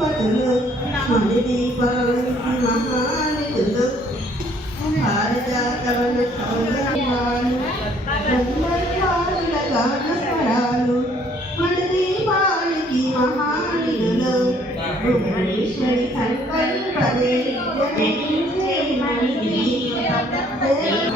có tự lương mà đi đi qua lên mà hóa đi tự lương không phải cha cha bên đây sợ cái ông bà cũng mới có cái gà nó có ra luôn mà đi đi qua đi đi mà hóa đi tự lương cùng mà đi xây thành bánh và đi cho em thêm mà đi đi qua lên mà hóa đi tự lương